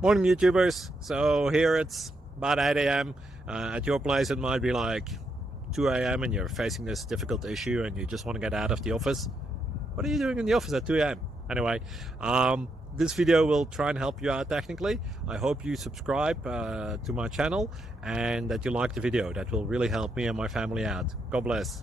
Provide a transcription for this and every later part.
Morning YouTubers. So here it's about 8 a.m. At your place it might be like 2 a.m. and you're facing this difficult issue and you just want to get out of the office. What are you doing in the office at 2 a.m.? Anyway, this video will try and help you out technically. I hope you subscribe to my channel and that you like the video. That will really help me and my family out. God bless.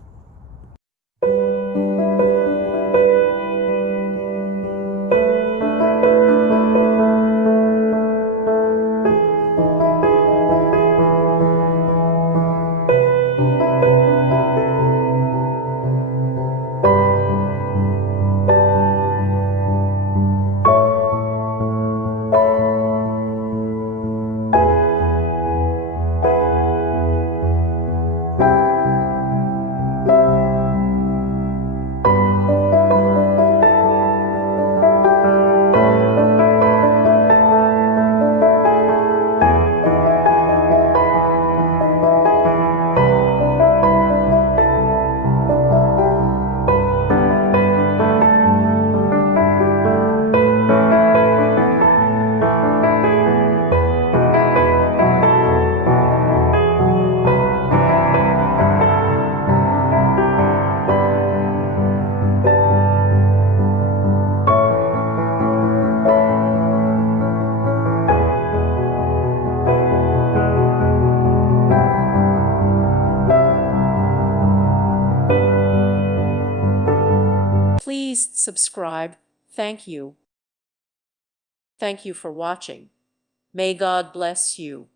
Please subscribe. Thank you. Thank you for watching. May God bless you.